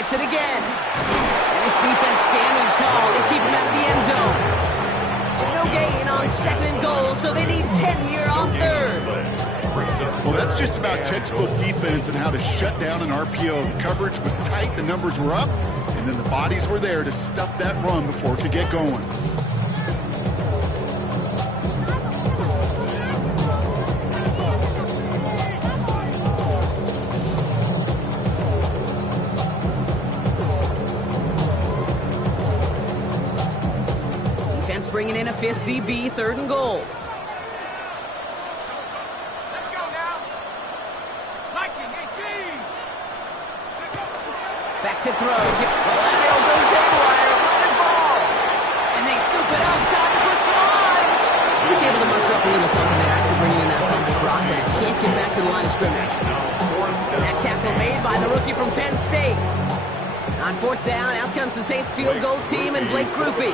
Gets it again. And his defense standing tall. They keep him out of the end zone. No gain on 2nd and goal, so they need 10 here on 3rd. Well, that's just about textbook defense and how to shut down an RPO. The coverage was tight, the numbers were up, and then the bodies were there to stuff that run before it could get going. Defense bringing in a 5th DB, 3rd and goal. Back to throw. Lateral goes haywire. Live ball. And they scoop it up. Time to push the line. He's able to muster up a little something there after bringing in that fumble. Brock that can't get back to the line of scrimmage. And that tackle made by the rookie from Penn State. On 4th down, out comes the Saints field goal team and Blake Grupe.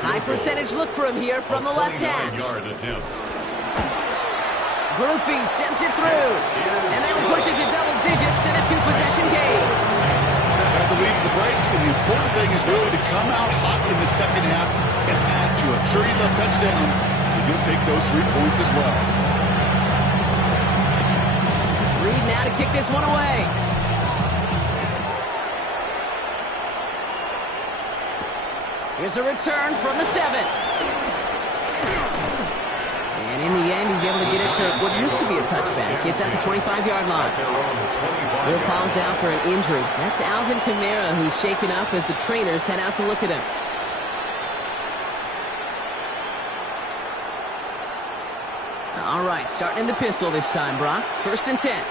High percentage look for him here from the left hash. Grupe sends it through. And that'll push it to double digits in a 2-possession game. Got the lead of the break, and the important thing is really to come out hot in the second half and add to it. Sure, you love touchdowns, but you'll take those 3 points as well. Reed now to kick this one away. Here's a return from the 7. And in the end, he's able to get it to what used to be a touchback. It's at the 25-yard line. Will pause now for an injury. That's Alvin who's shaken up as the trainers head out to look at him. All right, starting in the pistol this time, Brock. 1st and 10.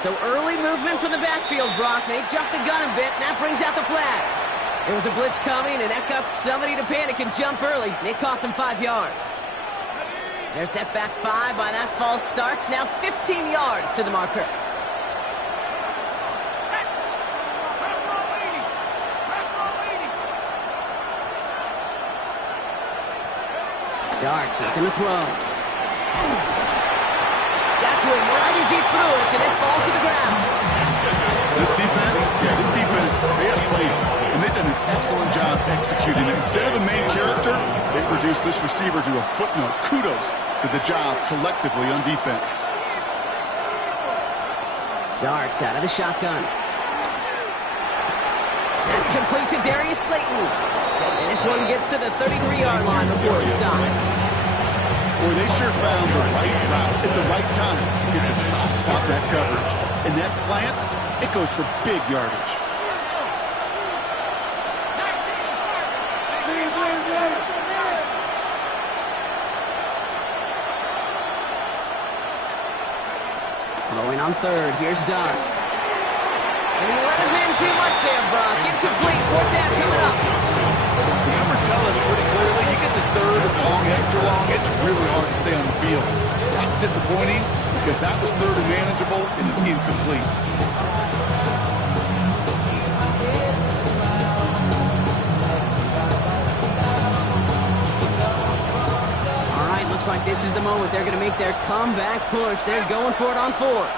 So early movement from the backfield, Brock. They jumped the gun a bit, and that brings out the flag. There was a blitz coming, and that got somebody to panic and jump early. It cost them 5 yards. They're set back 5 by that false start. Now 15 yards to the marker. Darts looking to throw. Got to him right as he threw it, and it falls to the ground. This defense, they have played, and they've done an excellent job executing it. Instead of a main character, they produced this receiver to a footnote. Kudos to the job collectively on defense. Darts out of the shotgun. That's complete to Darius Slayton. And this one gets to the 33-yard line before it's stopped. Boy, they sure found the right route at the right time to get the soft spot in that coverage. And that slant, it goes for big yardage. Throwing on 3rd, here's Darts. And he let his man too much there, Brock. Incomplete, 4th down coming up. The numbers tell us pretty clearly, you get to 3rd and long, extra long, it's really hard to stay on the field. That's disappointing because that was 3rd and manageable and incomplete. All right, looks like this is the moment they're going to make their comeback push. They're going for it on 4th.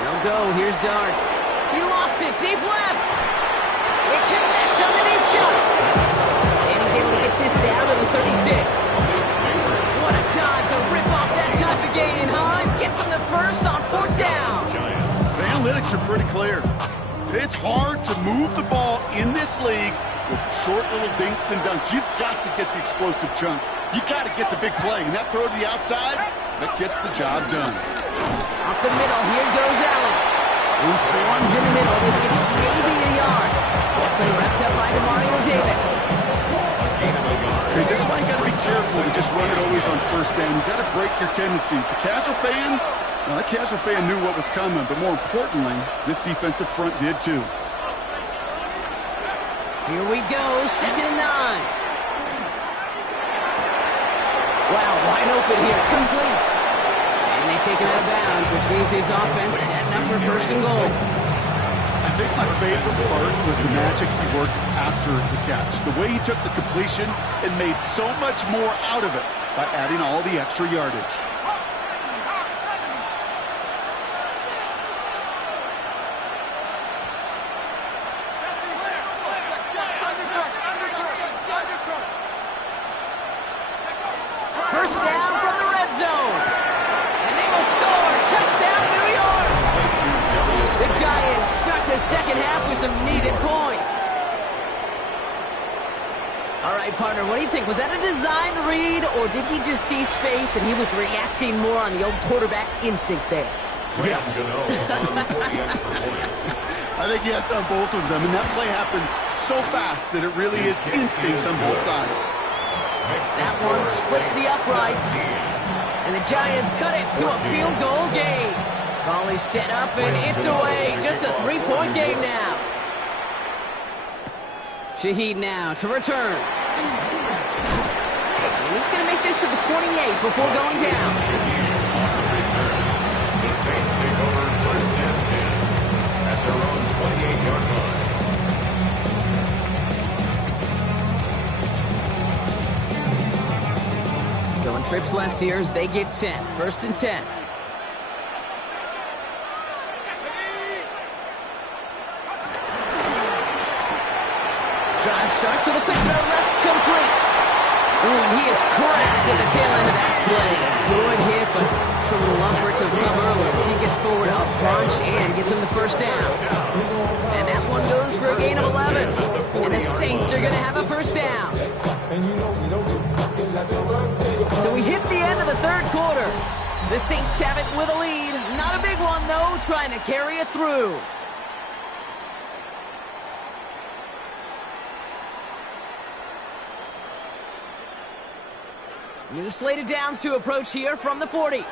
They'll go. Here's Darts. He lost it. Deep left. It connects on the deep shot. And he's able to get this down to the 36. What a time to rip off that type of gain, huh? Gets him the first on 4th down. The analytics are pretty clear. It's hard to move the ball in this league with short little dinks and dunks. You've got to get the explosive chunk. You got to get the big play. And that throw to the outside, that gets the job done. Up the middle, here goes Allen. He swarms in the middle. This gets maybe a yard. That play wrapped up by Demario Davis. Okay, this is why you got to be careful to just run it always on 1st down. You got to break your tendencies. The casual fan, well, that casual fan knew what was coming, but more importantly, this defensive front did too. Here we go, 2nd and 9. Wow, wide open here, complete. And they take him out of bounds, which means his offense setting up for 1st and goal. I think my favorite part was the magic he worked after the catch. The way he took the completion and made so much more out of it by adding all the extra yardage. First down from the red zone. And they will score. Touchdown, New York. The Giants start the second half with some needed points. All right, partner, what do you think? Was that a design read, or did he just see space and he was reacting more on the old quarterback instinct there? Yes. I think yes on both of them, and that play happens so fast that it really is instincts on both sides. That one splits the uprights. And the Giants cut it to a field goal game. Ball is set up and it's away. Just a 3-point game now. Shaheed now to return. And he's going to make this to the 28 before going down. The Saints take over first and 10 at their own 28-yard line. Going trips left here as they get set. First and 10. Drive start to the quick throw left, complete. Ooh, and he is cracked at the tail end of that play. Good hit, but some love for it to come earlier as he gets forward a bunch and gets him the first down. And that one goes for a gain of 11. And the Saints are going to have a first down. So we hit the end of the third quarter. The Saints have it with a lead. Not a big one, though, trying to carry it through. New slate of downs to approach here from the 40. Moving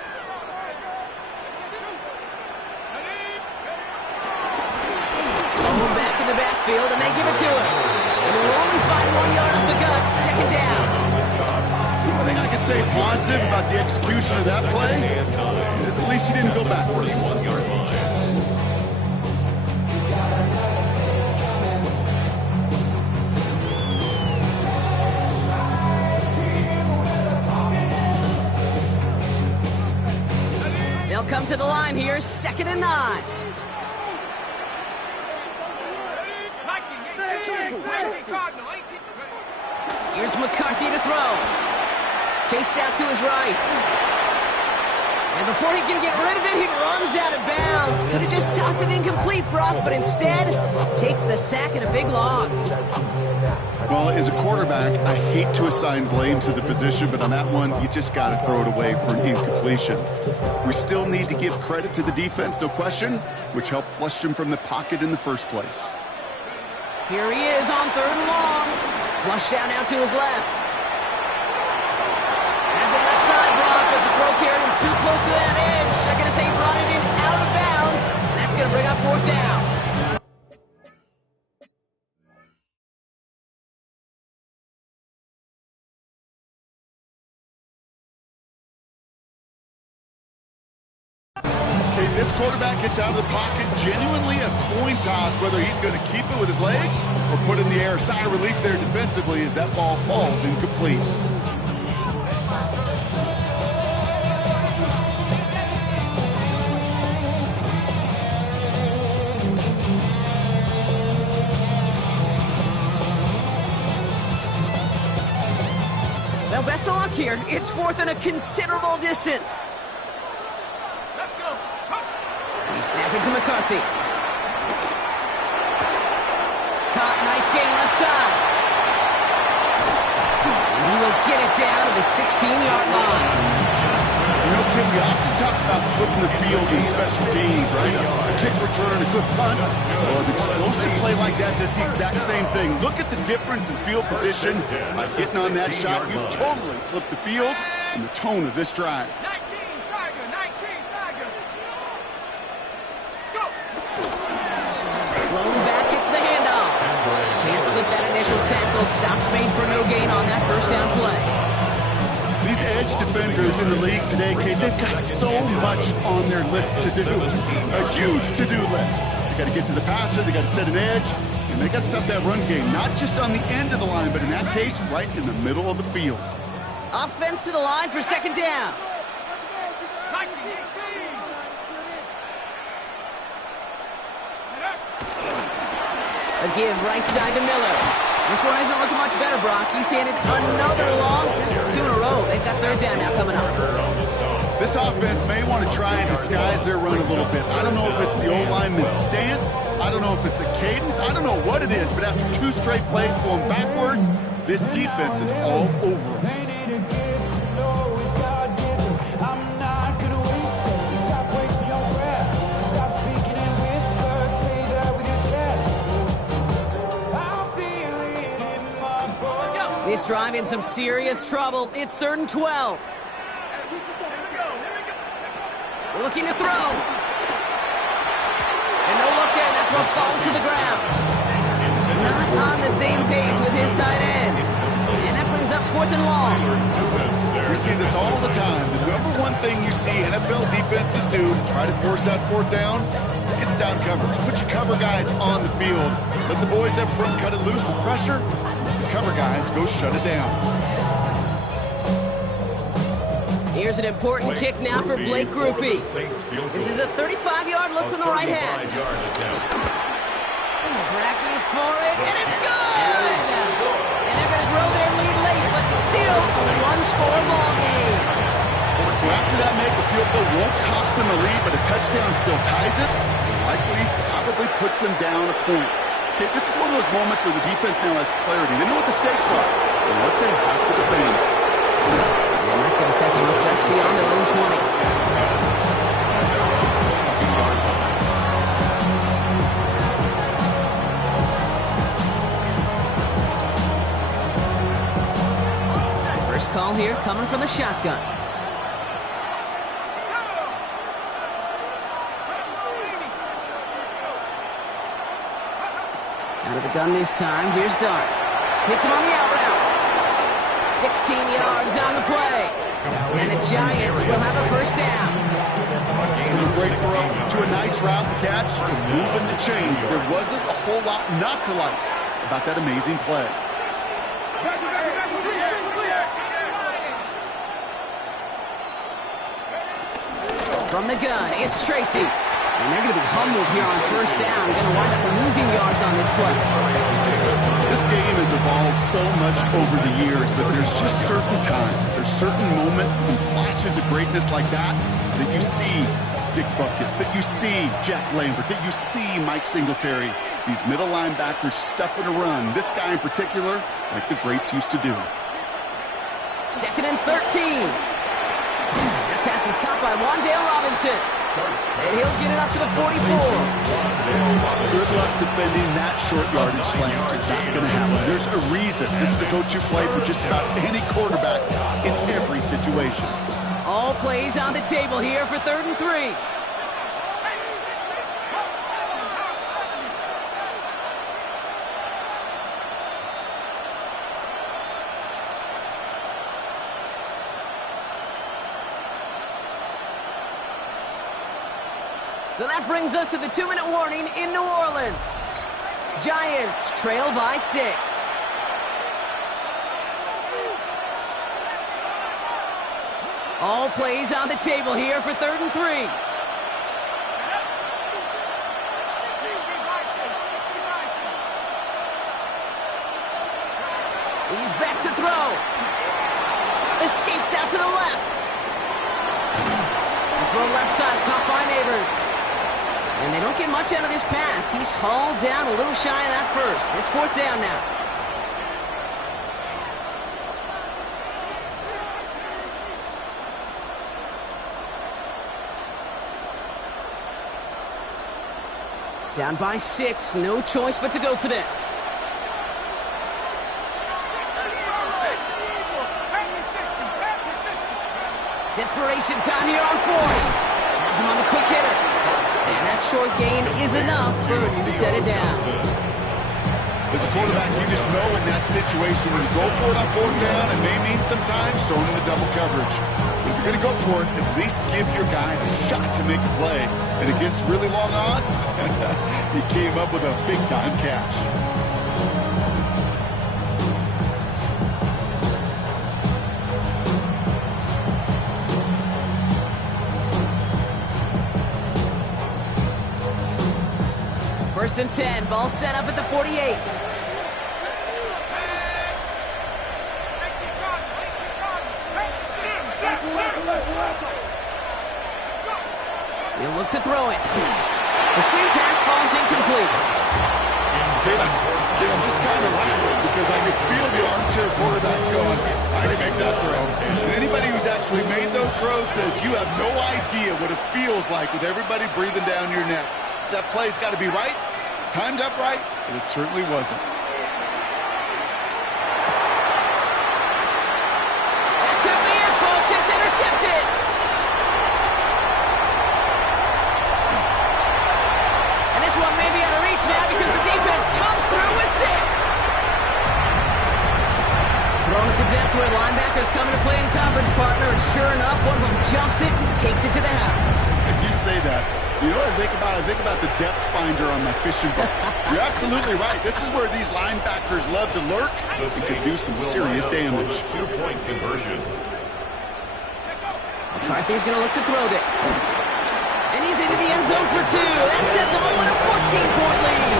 back in the backfield, and they give it to him. And he'll only find 1 yard up the gut. Second down. One thing I can say positive about the execution of that play is at least he didn't go backwards. They'll come to the line here, 2nd and 9. Here's McCarthy to throw. Chased out to his right. And before he can get rid of it, he runs out of bounds. Could have just tossed it incomplete, Brock, but instead takes the sack and a big loss. Well, as a quarterback, I hate to assign blame to the position, but on that one, you just got to throw it away for an incompletion. We still need to give credit to the defense, no question, which helped flush him from the pocket in the first place. Here he is on 3rd and long. Flushed out now to his left. Has it left side, Brock, but the throw carried him too close to that edge. They're going to say he brought it in out of bounds, and that's going to bring up 4th down. This quarterback gets out of the pocket, genuinely a coin toss, whether he's going to keep it with his legs or put in the air. Sigh of relief there defensively as that ball falls incomplete. Well, best of luck here. It's 4th and a considerable distance. Snap it to McCarthy. Caught, nice gain left side. And he will get it down to the 16-yard line. You know, Kim, we often talk about flipping the field in special teams, right? A kick return, a good punt. Well, an explosive play like that does the exact same thing. Look at the difference in field position. By hitting on that shot, you've totally flipped the field and the tone of this drive. That initial tackle stops made for no gain on that first down play. These edge defenders in the league today, Kate, they've got so much on their list to do. A huge to-do list. got to get to the passer, they got to set an edge, and they got to stop that run game, not just on the end of the line, but in that case, right in the middle of the field. Offense to the line for second down. A give right side to Miller. This one isn't looking much better, Brock. He's handed another loss. It's 2 in a row. They've got third down now coming up. This offense may want to try and disguise their run a little bit. I don't know if it's the old lineman's stance. I don't know if it's a cadence. I don't know what it is, but after 2 straight plays going backwards, this defense is all over them. This drive in some serious trouble. It's 3rd and 12. Looking to throw. And no look in. That throw falls to the ground. Not on the same page with his tight end. And that brings up 4th and long. We see this all the time. The number one thing you see NFL defenses do to try to force that 4th down, it's down coverage. Put your cover guys on the field. Let the boys up front cut it loose with pressure. Cover guys, go shut it down. Here's an important kick now for Blake Grupe. This is a 35-yard look from the right hand. Cracking for it, and it's good! And they're going to grow their lead late, but still a one-score ball game. So after that make, the field goal won't cost them the lead, but a touchdown still ties it, and likely probably puts them down a point. Okay, this is one of those moments where the defense now has clarity. They know what the stakes are and what they have to defend. And that's going to set them up just beyond their own 20. First call here coming from the shotgun. Out of the gun this time. Here's Dart. Hits him on the out route. 16 yards on the play. And the Giants will have a first down. Great throw to a nice route catch to moving the chains. There wasn't a whole lot not to like about that amazing play. From the gun, it's Tracy. And they're going to be humbled here on first down. Going to wind up losing yards on this play. This game has evolved so much over the years, but there's just certain times, there's certain moments, some flashes of greatness like that, that you see Dick Buckets, that you see Jack Lambert, that you see Mike Singletary. These middle linebackers stuffing a run. This guy in particular, like the greats used to do. 2nd and 13. That pass is caught by Wan'Dale Robinson. And he'll get it up to the 44. Good luck defending that short yardage slant. It's not going to happen. There's a reason. This is a go-to play for just about any quarterback in every situation. All plays on the table here for 3rd and 3. So that brings us to the 2-minute warning in New Orleans. Giants trail by 6. All plays on the table here for 3rd and 3. He's back to throw. Escapes out to the left. Throw left side, caught by Neighbors. And they don't get much out of this pass. He's hauled down a little shy of that first. It's 4th down now. Down by 6. No choice but to go for this. Desperation time here on 4th. Has him on the quick hitter. And that short gain is enough for a new set it down. As a quarterback, you just know in that situation when you go for it on fourth down, it may mean sometimes throwing into double coverage. But if you're going to go for it, at least give your guy a shot to make a play. And against really long odds, he came up with a big-time catch. First and 10, ball set up at the 48. He'll look to throw it. The screen pass falls incomplete. I'm just kind of laughing because I can feel the armchair quarterbacks going, I can make that throw. And anybody who's actually made those throws says you have no idea what it feels like with everybody breathing down your neck. That play's got to be right, timed up right, and it certainly wasn't. That could be it, folks. It's intercepted. And this one may be out of reach now because the defense comes through with 6. Thrown at the depth where linebackers come into play in coverage, partner, and sure enough, one of them jumps it and takes it to the house. If you say that, you know what I think about? I think about the depth finder on my fishing boat. You're absolutely right. This is where these linebackers love to lurk and can do some serious damage. Two-point conversion. McCarthy's going to look to throw this. And he's into the end zone for 2. That sets him up with a 14-point lead.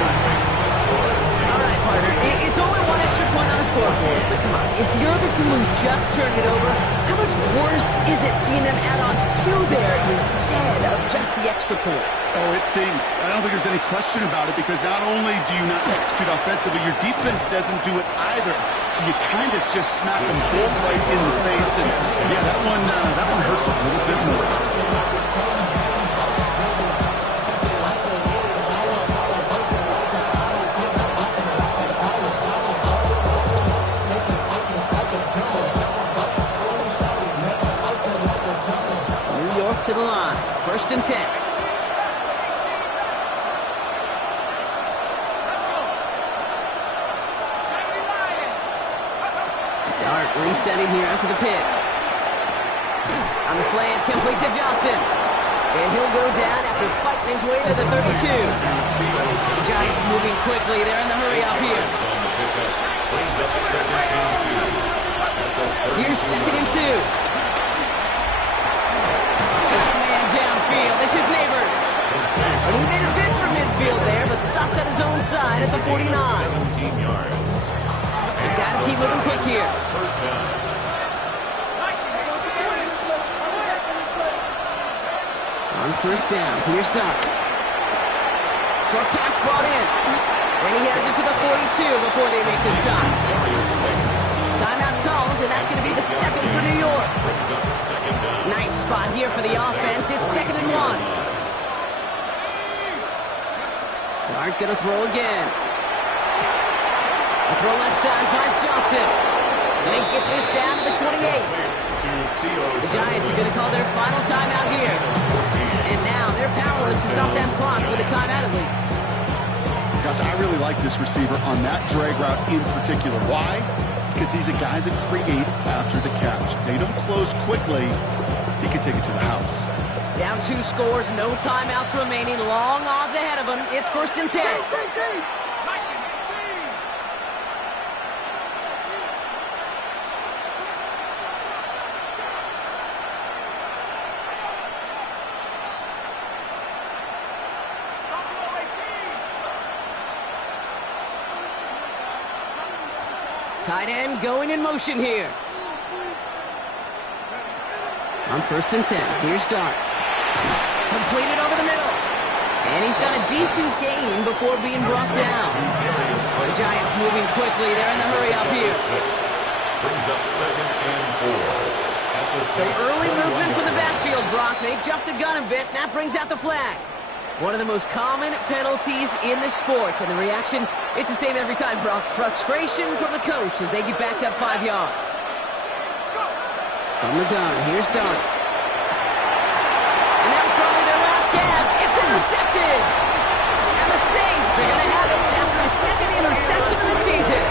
All right, partner, it's only one extra point on the scoreboard, but come on, if you're the team who just turned it over, how much worse is it seeing them add on 2 there instead of just the extra point? Oh, it stings. I don't think there's any question about it because not only do you not execute offensively, your defense doesn't do it either. So you kind of just smack them both right in the face, and yeah, that one hurts a little bit more. To the line. First and 10. Dart resetting here after the pick. On the slant, complete to Johnson. And he'll go down after fighting his way to the 32. The Giants moving quickly. They're in the hurry up here. Here's second and 2. This is Neighbors. And he made a bid for midfield there, but stopped on his own side at the 49. They've got to keep moving quick here. On first down, here's Dart. Short pass brought in. And he has it to the 42 before they make the stop. Timeout called, and that's going to be the second for New York. Nice spot here for the offense. It's 2nd and 1. Dart going to throw again. A throw left side finds Johnson. And they get this down to the 28. The Giants are going to call their final timeout here. And now they're powerless to stop that clock with a timeout at least. Gosh, I really like this receiver on that drag route in particular. Why? Because he's a guy that creates after the catch. They don't close quickly. He can take it to the house. Down 2 scores, no timeouts remaining. Long odds ahead of him. It's 1st and 10. Tight end going in motion here. On 1st and 10, here's Dart. Completed over the middle. And he's got a decent gain before being brought down. The Giants moving quickly. They're in the hurry up here. Brings up 2nd and 4. So early movement from the backfield, Brock. They jumped the gun a bit, and that brings out the flag. One of the most common penalties in the sport. And the reaction, it's the same every time, Brock. Frustration from the coach as they get backed up 5 yards. From the gun, here's Dart. And that was probably their last gasp. It's intercepted. And the Saints are going to have it after his second interception of the season.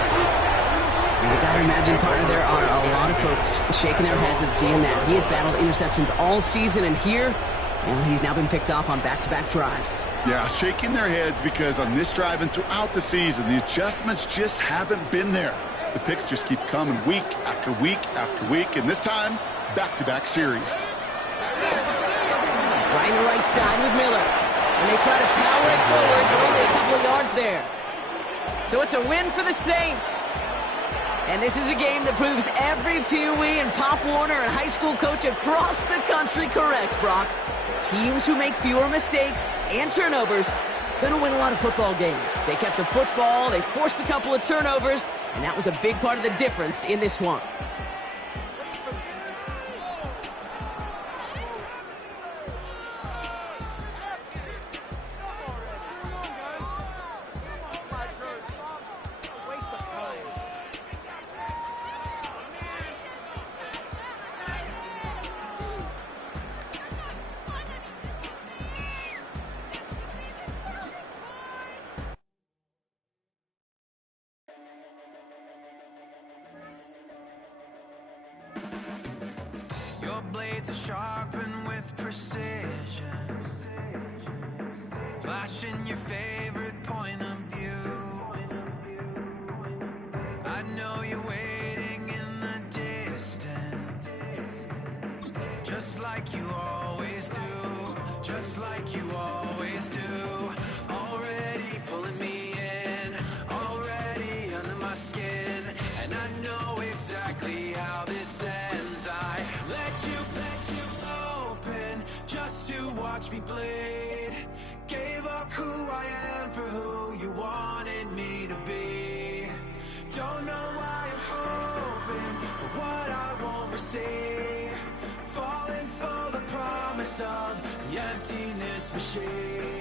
And you got to imagine, partner, there are a lot of folks shaking their heads at seeing that. He has battled interceptions all season, and here, well, he's now been picked off on back-to-back drives. Yeah, shaking their heads because on this drive and throughout the season, the adjustments just haven't been there. The picks just keep coming week after week after week, and this time, back-to-back series. Trying the right side with Miller. And they try to power it forward, but only a couple of yards there. So it's a win for the Saints. And this is a game that proves every Pee Wee and Pop Warner and high school coach across the country correct, Brock. Teams who make fewer mistakes and turnovers going to win a lot of football games. They kept the football, they forced a couple of turnovers, and that was a big part of the difference in this one. Your blades are sharpened with precision, flashing your favorite point of view. I know you're waiting in the distance, just like you always do, just like you always do. Already pulling me in, already under my skin, and I know exactly how this ends. I let you open just to watch me bleed. Gave up who I am for who you wanted me to be. Don't know why I'm hoping for what I won't receive. Falling for the promise of the emptiness machine.